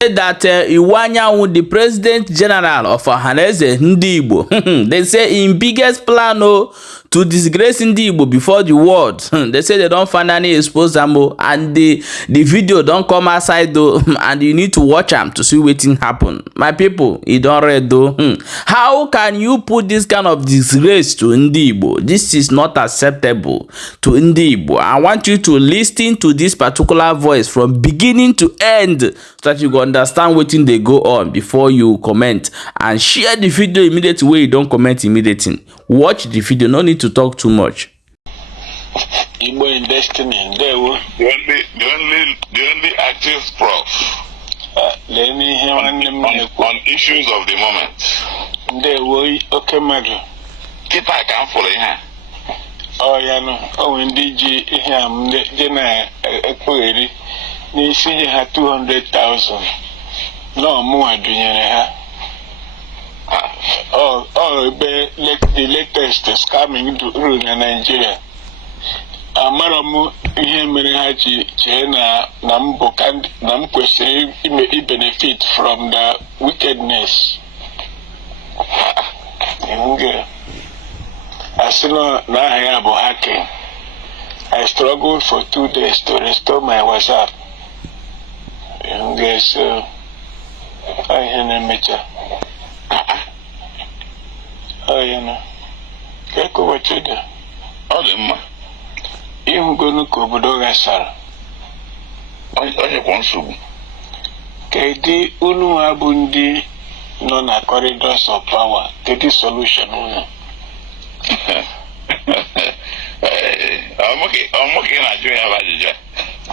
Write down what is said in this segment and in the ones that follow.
that Iwuanyanwu, the President General of Ohanaeze Ndigbo, they say in biggest plan to disgrace Ndigbo before the world. They say they don't finally expose them, and the video don't come outside though, and you need to watch them to see what happen. My people, it don't read though. How can you put this kind of disgrace to Ndigbo? This is not acceptable to Ndigbo. I want you to listen to this particular voice from beginning to end so that you go understand what they go on before you comment, and share the video immediately where you don't comment immediately. Watch the video, no need to talk too much. Igbo in destiny, the only active prof let me hear on issues of the moment. They were okay, madam. Keep I can follow her. Oh, yeah, no. Oh, indeed, him, Jenna, a query. They see her 200,000. No more doing her. The latest scamming to rule in Nigeria. Maramu, him, Haji, Chena, Nambokan, Namquest, benefit from the wickedness. As soon as I have hacking, I struggled for 2 days to restore my WhatsApp. Yes, I hear a meter. Oh, you know. Take over to the other man. You go to Kobodoga, sir. I want to. Kedi Unu Abundi non a corridors of power. Kedi solution. I'm okay at you.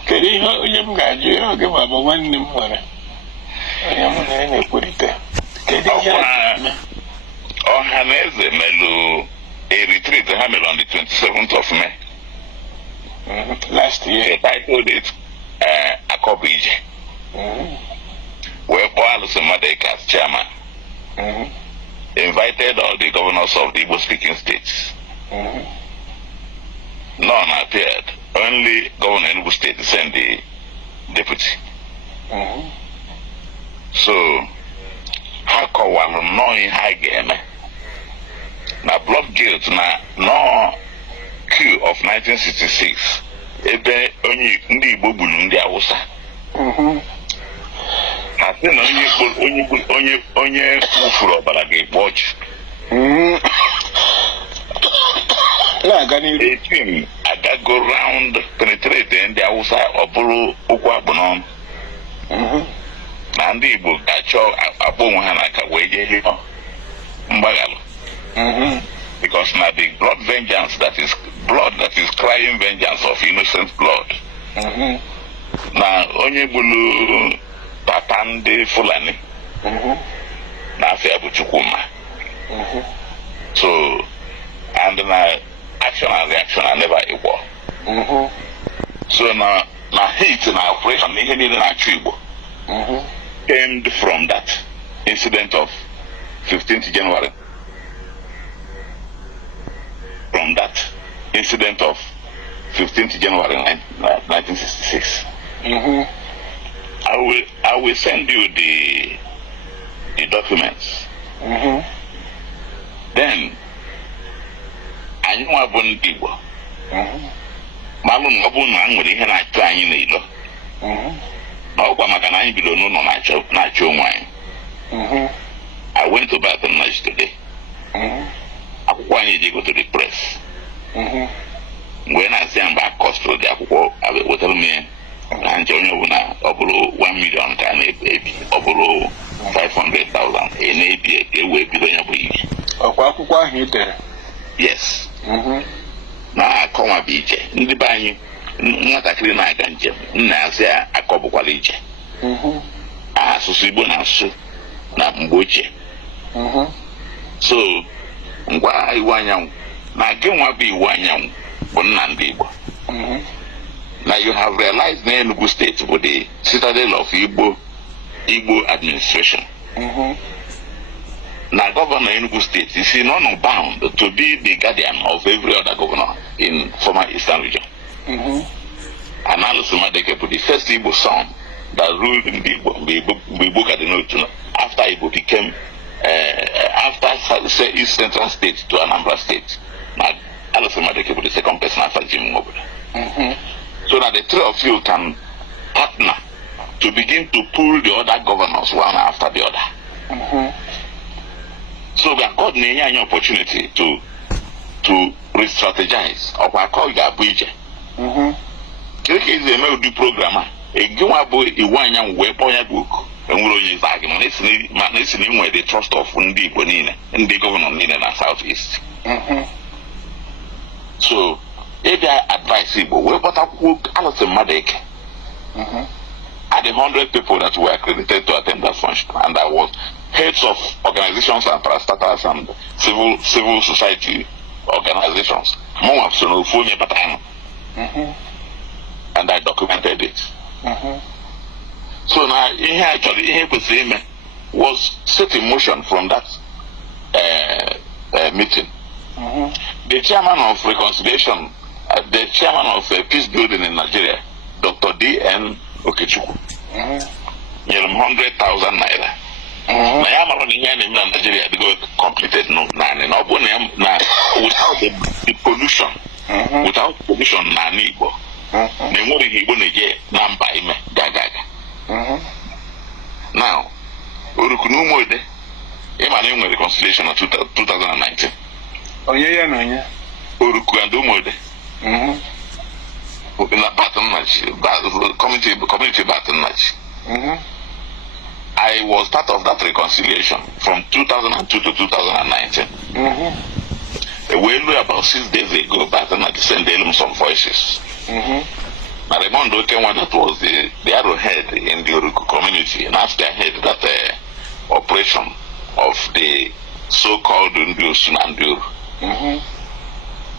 Kedi, you got you. Give up one name for it. I am going to put it there. Ohanaeze made a retreat to Hamel on the 27th of May. Last year, I told it a copy. Where Paul Semadeka as chairman invited all the governors of the Igbo speaking states. None appeared. Only Governor Enugu State sent the deputy. So, how come one knowing high game? Now, blood guilt, no coup of 1966. Ebe only Ndigbo bulu ndị Hausa. I think onye ufuru ọbara ga-ekpo ọchị. A team go round penetrate ndị Hausa ọ bụrụ okwu abụ n'ọnụ. Na ndị Igbo ga-achọ akpọ onwe ha n'aka wee jee mgbaghalụ. Because now the blood vengeance that is crying vengeance of innocent blood. Now onye bulu papa ndị Fulani na afia bụ Chukwuma. So and now action and reaction are never equal. So now hate and operation ihe niile na-achụ Igbo came from that incident of 15th January. From that incident of 15th January 1966. I will send you the documents. Then anyị nwa bụ ndị Igbo malụ na ọ bụ na nwere ihe na-achụ anyị n'ilo na ọkwa maka na anyị bido n'ụlọ na-achụ onwe anyị. I went to Baton Rouge today. Akwụkwọ anyị ji go to the press. Mgbe na-asị ya mgbe akọstụrụ dị akwụkwọ wetara m ya na nche onye ọbụla ọ bụrụ 1 million ka a na-ebi, ọ bụrụ 500,000 na-ebi ewe bido ya bụ ibi. Ọkwa akwụkwọ ahụ ị dere? Yes. Na-akọwa bụ ije. Ndị be anyị nwatakịrị na-aga njem na-asị ya akọbụkwala ije. Asụsụ Igbo na-asụ na mgbe ochie. So ngwa Iwuanyanwu na gị nwa bụ Iwuanyanwu bụ nna ndị Igbo. Now you have realized that Enugu State was the citadel of Igbo administration. Now Governor Enugu State is not bound to be the guardian of every other governor in former Eastern region. And also Madeke put the first Igbo son that ruled in Ndigbo Kadinotu after Igbo became after say East Central State to Anambra State. Now Alison Madeke was the second person after Jim Mobile. So that the three of you can partner to begin to pull the other governors one after the other. So we are got an opportunity to re-strategize or we call it a bridge. Take is a melody programmer. A good boy, iwuanyanwu weapon ya book. And we'll use argument. Listening where the trust of Ndigbo and the governor in the southeast. So, if they are advisable, we put up Alison Madeke. At the 100 people that were accredited to attend that function, and that was heads of organizations and parastatals and civil society organizations. And I documented it. So now here was set in motion from that meeting. The chairman of reconciliation, the chairman of peace building in Nigeria, Dr. D.N. Okechukwu, gave him 100,000 naira. Na ya mara ni ihe na Nigeria they completed no na without the pollution, without pollution na Igbo. Na nwere Igbo na-eje na mba ime gagaga. Now, Orukunu Mode, ịma na enwere reconciliation of 2019. Onye ya na onye? Oruku and Umode. In a pattern match, community pattern match. I was part of that reconciliation from 2002 to 2019. We about 6 days ago, pattern match sent them some voices. Now Raymond Okenwa, that was the arrowhead in the Oruku community, and after I heard that operation of the so-called Ndusun and Ndur,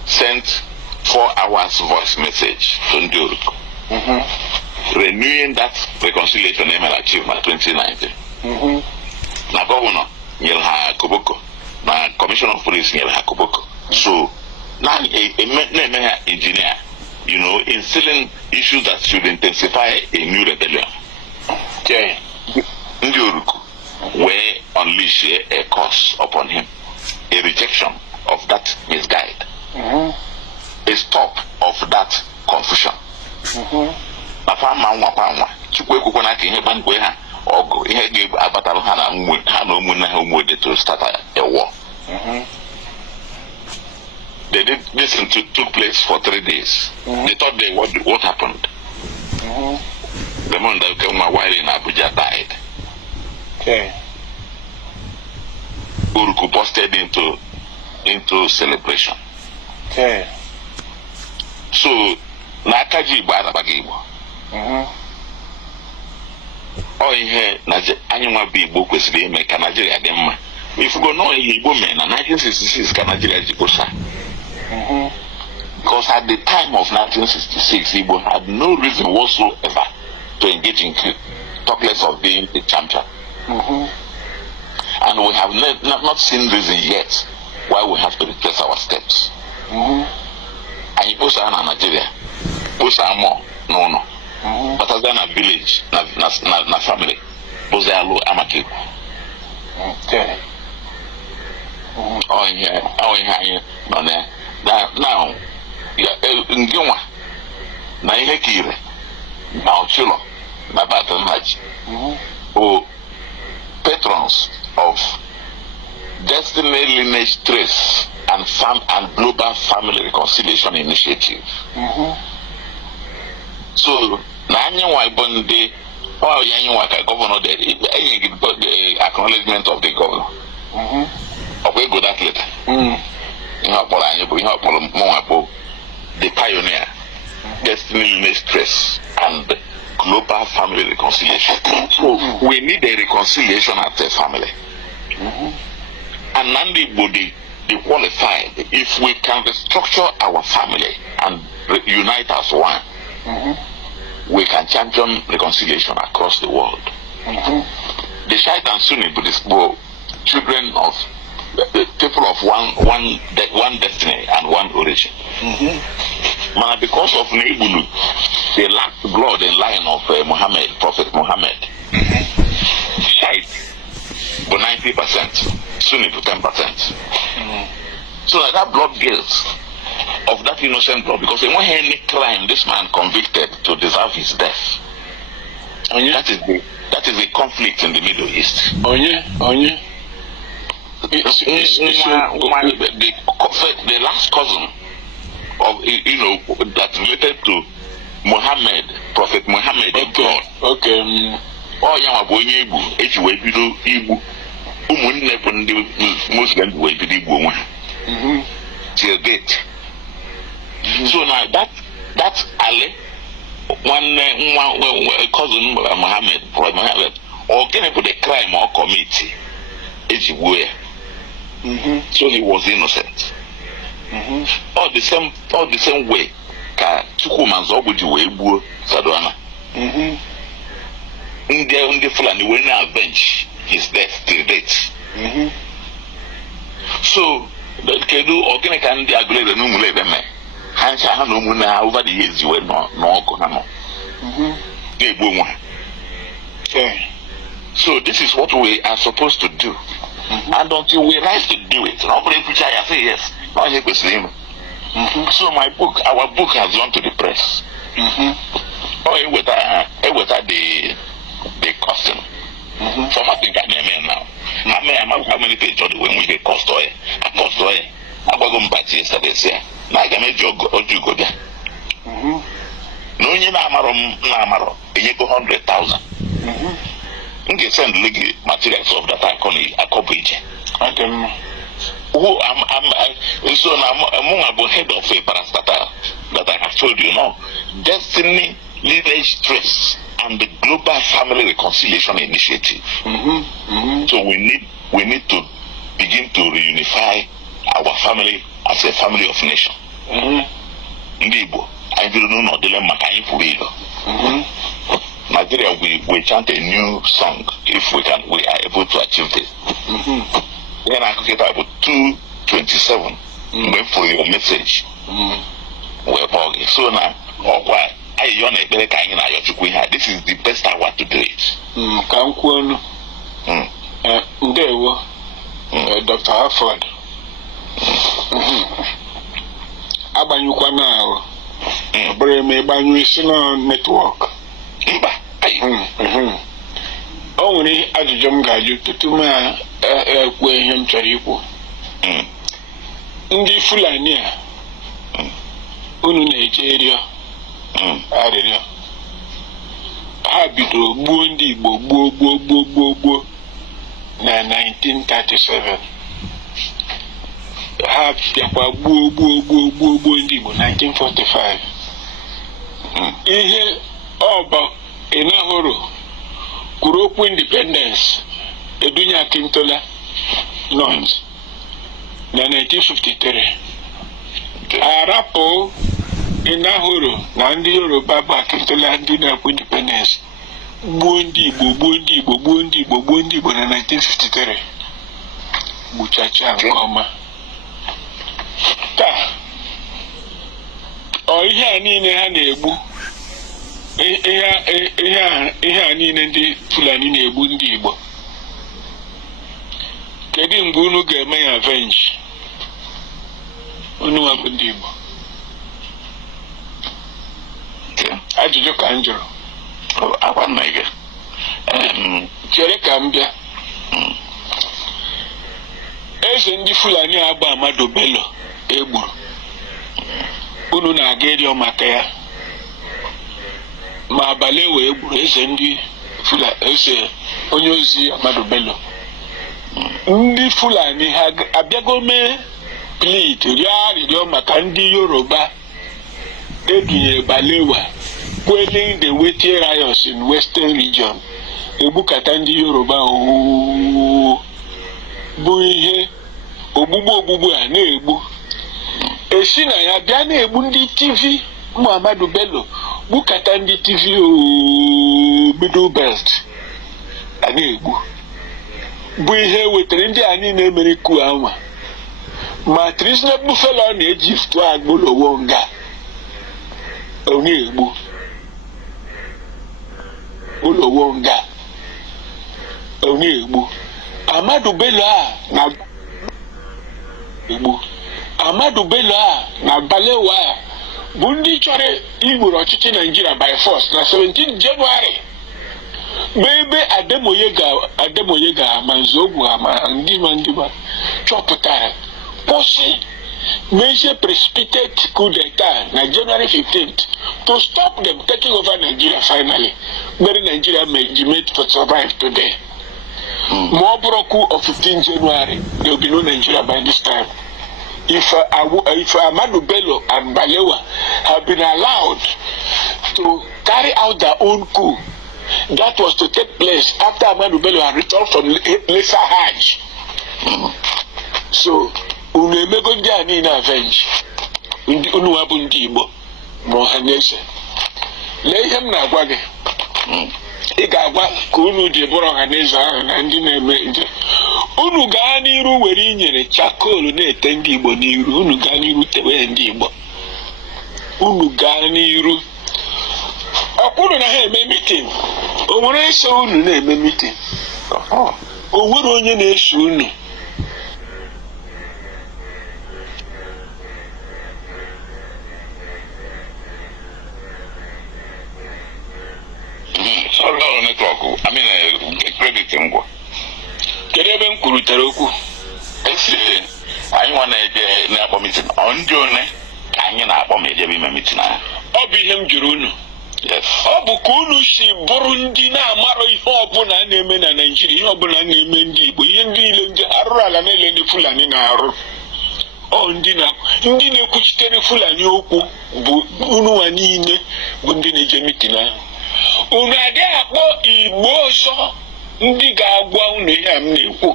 sent 4 hours voice message to Nduruku, renewing that reconciliation achievement 2019. Na governor Nyelha Koboko, na commissioner of police Nyelha Koboko. So now a engineer, you know, instilling issues that should intensify a new rebellion. Okay, Nduruku will unleash a curse upon him, a rejection of that misguide, a stop of that confusion. To start a war. This took place for 3 days. They thought what happened. The man that came while in Abuja died. Okay. Uruku busted into celebration. Okay. So Nakaji Barabagibo. Oh, here, Anyama be book with the American Nigeria. If you go know Igbo men, 1966 Nigeria Jibosa. Because at the time of 1966, Igbo had no reason whatsoever to engage in talk less of being the champion. And we have not seen reason yet why we have to retrace our steps. And Igbo in Nigeria, Igbo more, no. But as a village, na family, Boze Alu Amakibu. Okay. Oh yeah, no ne. Now, Ngiwa, na ihe kire, na Ochilo, na Baton Match, who patrons of Destiny Lineage Trace and Global Family Reconciliation Initiative. So, na Anyanwu Ibonde, or Yanyanwu governor, the acknowledgement of the governor. Okay, go that later. The pioneer, Destiny Lineage Trace, and Global Family Reconciliation. So, we need a reconciliation at the family. And Ndigbo, they qualified. If we can restructure our family and unite as one, we can champion reconciliation across the world. The Shite and Sunni Buddhist were children of people of one destiny and one origin. Because of Nebulu, the last blood in line of Muhammad, Prophet Muhammad, died for 90%, Sunni to 10%. So that blood guilt of that innocent blood, because there wasn't any crime this man convicted to deserve his death. That is the conflict in the Middle East. The last cousin of that related to Muhammad, Prophet Muhammad, Okay. Oh, yeah, boy, you each way below Igbo. Never Muslim way to Igbo till date. So now that's Ali, one cousin Muhammad, Prophet Muhammad, or can I put a crime or committee? Each way. So he was innocent. All the same way. Chukwumanzo Obuji Webu Sadwana. Ndi Fulani will not avenge his death till date. So that can do organic and the aggressive the number me. Hansa Hanumuna over the years you were no Konamo. So this is what we are supposed to do. And until we rise to do it, nobody preacher I say yes. Not here with him. So our book has gone to the press. Oh, with the custom. So I think I name now. How many pages when we get cost oil? I cost oil. I was going back yesterday. Say, now I can make you go there. No, you know, you go 100,000. You can send legal materials of that I coverage. Who so now among the head of a parastatal that I have told you now, Destiny Lineage Trace and the Global Family Reconciliation Initiative. So we need to begin to reunify our family as a family of nation. Ndigbo, I don't know dilemma Nigeria, we chant a new song if we are able to achieve this. Then I could get about 2:27. Wait for your message. So now, this is the best hour to do it. Dr. Harford. Abanyukwa now. Breme Banyuisino network. O nwere ajụjụ m ga-ajụ tutu m ekwu ihe m chọrọ ikwu. Ndị Fulani a unu na-eje ịrịọ arịrịọ ha bidoro gbuo ndị Igbo gbuo na 1937. Ha bịakwa gbuo ndị Igbo 1945. Ihe ọba ịnahụrụ kwuru okwu independence edunya Akintola North na 1953. Arapụ ịnahụrụ na ndị Yoruba bụ Akintola ndị na-ekwu independence gbuo ndị Igbo na 1953. Gbuchacha nke ọma. Taa ihe a niile ha na-egbu ihe a niile ndị Fulani na-egbu ndị Igbo, kedu mgbe unu ga-eme ya avenge? Unu wabụ ndị Igbo. Ajụjụ ka m jụrụ. Chere ka m bịa. Eze ndị Fulani agba Ahmadu Bello egburu, unu na-aga ịrịọ maka ya, ma abalị wee gburu eze ndị eze onye ozi Ahmadu Bello. Ndị Fulani ha abịago mee plead rịọ arịrịọ maka ndị Yoruba edunye Balewa quelling the weighty riots in Western region. Egbukata ndị Yoruba bụ ihe ogbugbu a na-egbu. Esi na ya bịa na-egbu ndị TV Ahmadu Bello, gbukata ndị TV Middle Belt a na-egbu. Bụ ihe wetara ndị a niile mere ku anwa. Ma treasonable fellow na Egypt agbolowo nga ọ na-egbu. ekpolowo nga onye egbu Ahmadu Bello a na egbu Ahmadu Bello a na Balewa a bụ ndị chọrọ igburu ọchịchị Nigeria by force na 17 January ebe Ademoye ga ma Nzogbu ma ndị chọpụtara kwụsị measure precipitate coup d'etat na January 15th to stop them taking over Nigeria finally. Where Nigeria may made to survive today. More coup of 15 January, there will be no Nigeria by this time. If Ahmadu Bello and Balewa have been allowed to carry out their own coup, that was to take place after Ahmadu Bello had returned from Lesser Hajj. So, unu emego ndị a niile avenge unu abụ ndị Igbo ma Ohanaeze. Lee ihe m na-agwa gị, ị ga-agwa ka unu dị bụrụ Ohanaeze ahụ na ndị na-eme nje. Unu gaa n'iru were inyere chakolu na-ete ndị Igbo n'iru. Unu gaa n'iru tewe ndị Igbo. Unu gaa n'iru. Ọkwụrụ na ha eme meeting. O nwere eso unu na-eme meeting. O nwere onye na-eso unu. network. I mean, credit ngwa. Kedu ebe m kwurutere okwu? Esi anyị nwa na-akpọ meeting. Ndị one ka anyị na-akpọ ma ejebe ime meeting ahụ. Ọ bụ ihe m jụrụ unu. Ọ bụ ka unu si bụrụ ndị na-amarọ ihe ọbụla na-eme na Naịjirịa, ihe ọbụla na-eme ndị Igbo, ihe ndị niile ndị arụrụ ala na-ele ndị Fulani na-arụ. Ndị na-ekwuchitere Fulani okwu bụ unu nwa niile bụ ndị na-eje meeting ahụ. Unu adịghị akpọ Igbo ọzọ ndị ga-agwa unu ihe a m na-ekwu.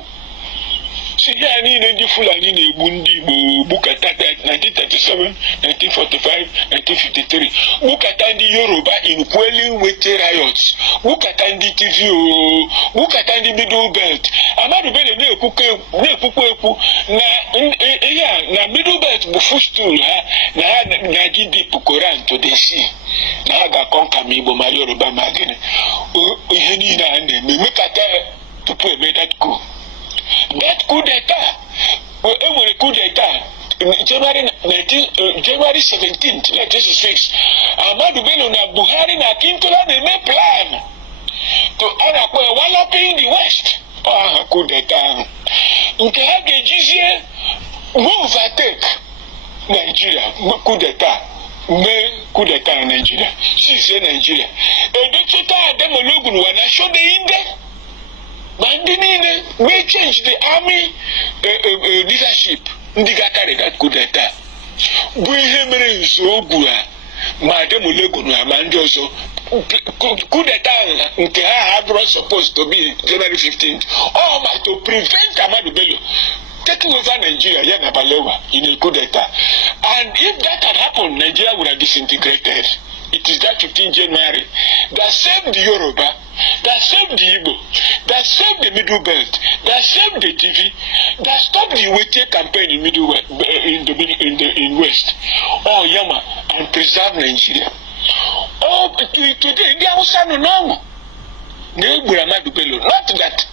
Si ihe a niile ndị Fulani na-egbu ndị Igbo gbukata 1937, 1945, 1953, gbukata ndị Yoruba in quelling wete riots, gbukata ndị TV, gbukata ndị Middle Belt. Ahmadu Bello na-ekwukwa ekwu na ihe a na Middle Belt bụ footstool ha na ha na-agị deep Quran to the sea, na ha ga-akọnka ma Igbo ma Yoruba ma gịnị. Ihe niile a na-eme mekata tupu eme that coup. That coup d'etat, a coup d'etat, January 17th, 1966. Ahmadu Bello na Buhari na Akintola na-eme plan to walloping the West. Coup d'etat. Nke ha ga-ejizie overtake Nigeria, coup d'etat. Coup d'etat na Nigeria. Seize Nigeria. Edocheta Ademologun wana show the inde. We change the army leadership. Ndiga carry that coup d'etat. We mere Nzogbu a ma Ademologun ma ndị ọzọ. Coup d'etat nke ha was supposed to be January 15th. All but to prevent Ahmadu Bello taking over Nigeria, Yana Balewa, in a coup d'etat. And if that had happened, Nigeria would have disintegrated. It is that 15 January that saved the Yoruba, that saved the Igbo, that saved the Middle Belt, that saved the TV, that stopped the Wete campaign in West. Oh, Yama, and preserve Nigeria. Oh, today, they are also no. Ahmadu Bello. Not that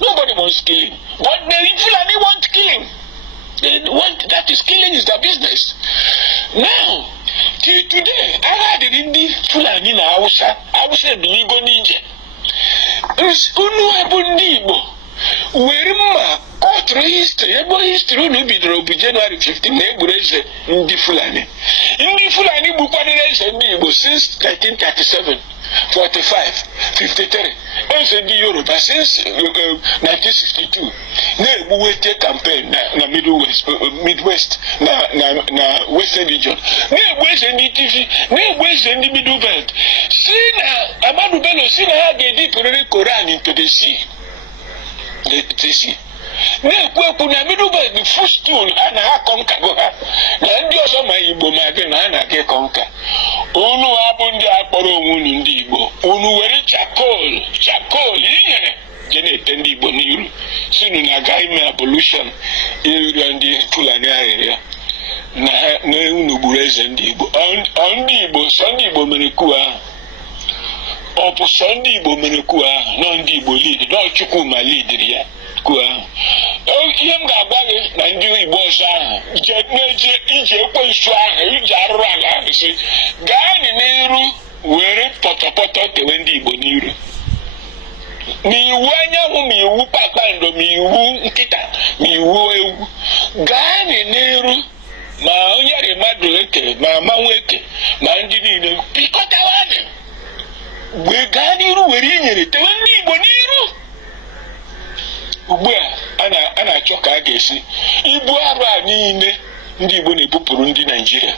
nobody wants killing, but the Fulani want killing. That is killing is their business. Now, till today, I had in the Fulani na Hausa Biligo Ninja. Unu Abundibo. Where ma cultural history, history no be the January 15, Neburese in the Fulani. In the Fulani Bukwanese since 1937, 45, 53. And the Yoruba since 1962. Nebuwete campaign na Midwest, na Western region. Nebuwese in the TV, Nebuwese in the Middle Belt. See na Ahmadu Bello, see na ha get deep Quran into the sea. The sea. Na-ekwu na Middle Belt the footstool ha na ha kọnka go ha na ndị ọzọ ma Igbo ma gị na ha na-aga kọnka. Unu abụ ndị akpọrọ onwe unu ndị Igbo. Unu were chakol inyere je na-ete ndị Igbo n'iru si unu na-aga ime abolition iru ndị Fulani ahịrị ya. na unu gburu eze ndị Igbo. Ndị Igbo sọ ndị Igbo mere ku ahụ. Ọ bụ sọ ndị Igbo mere ku ahụ, nọ ndị Igbo lead, nọ Chukwuma leadiri ya ku ahụ. Ihe m ga-agwa gị na ndị Igbo ọzọ ahụ ije ekwensu ahụ, ije arụrụ ala ahụ si gaa n'iru were pọtọpọtọ tewe ndị Igbo n'iru. Ma iwu anyanwụ, ma iwu kpakpando, ma iwu nkịta, ma iwu ewu, gaa n'iru ma onye rị mmadụ eke, ma manwụ eke, ma ndị niile bikọtawa dị wee gaa n'iru were inyere tewe ndị Igbo n'iru. Ugbu a na-achọ ka a ga-esi ibu arụ a niile ndị Igbo na-ebupụrụ ndị Naịjirịa.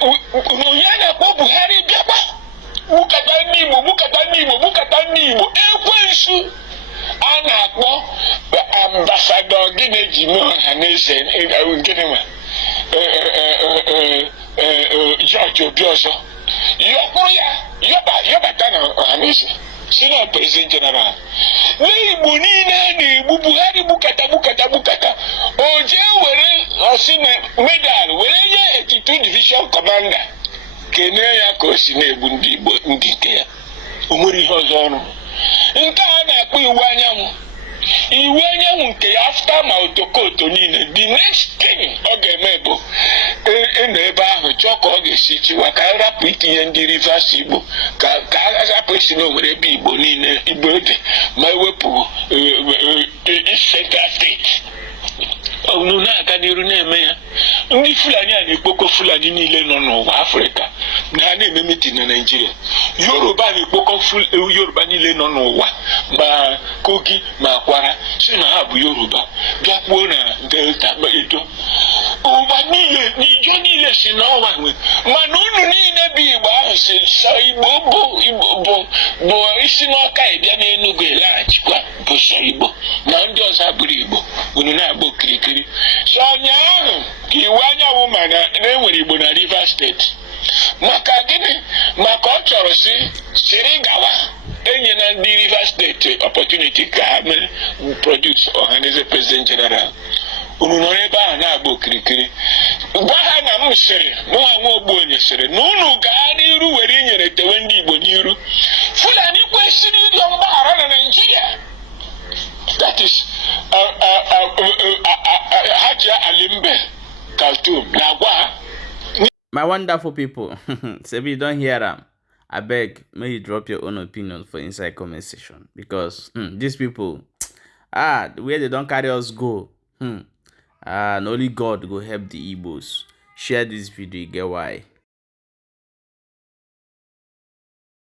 Onye a na-akpọ Buhari bịakwa bukata ndị Igbo, bukata ndị Igbo, bukata ndị Igbo. Ekwensu a na-akpọ ambasadọ gịnị ji mee Ohanaeze gịnị ma George Obi ọzọ yọkpụrụ ya yọbata na Ohanaeze si na President General. N'Igbo niile a na-egbu Buhari bukata o jee were osi na medal were nye 82 Division Commander kene ya ka o si na-egbu ndị Igbo ndị nke ya. O nwere ihe ọzọ ọrụ nke a na-akpọ iwu anyanwụ nke ya. After ma otokoto niile, the next thing ọ ga-eme bụ ịnọ ebe ahụ chọọ ka ọ ga-esi chiwa ka a rapụ itinye ndị Rivers Igbo, ka a rapụ esi na onwere ebe Igbo niile Igbo dị, ma ewepụ East Central State. Unu na-aga n'iru na-eme ya. Ndị Fulani a na-ekpokọ Fulani niile nọ n'ụwa Afrịka na ha na-eme mitin na Naịjirịa. Yoruba na-ekpokọ Yoruba niile nọ n'ụwa, ma Kogi ma Akwara, si na ha bụ Yoruba, bịakpuo na Delta ma Edo. Ụwa niile n'Ijo niile si n'ọwa nwe, mana unu niile bụ Igbo ahụ si sọ Igbo bụ isi n'Ọka ịbịa n'Enuguelaghachikwa bụ sọ Igbo, na ndị ọzọ bụrụ Igbo. Unu na-agba okirikiri. So ụnyaahụ ka iwu anyanwụ ma na-enwere Igbo na Rivers Steeti. Maka gịnị? Maka ọ chọrọ siri gawa enye na ndị Rivers Steeti opportunity ka ha mere produce Ohanaeze President General. Unu nọ ebe ahụ na-agba okirikiri. Gwa ha na m sịrị, mụnwa nwa Ogbuonye sịrị na unu gaa n'iru were inyere tewe ndị Igbo n'iru. Fulani kwesịrị ịrịọ mgbaghara na Naịjirịa. That is Hajia Alimbe Khartoum. My wonderful people, so if you don't hear them, I beg, may you drop your own opinion for inside comment section, because these people, the way they don't carry us go, and only God go help the Igbos. Share this video, you get why.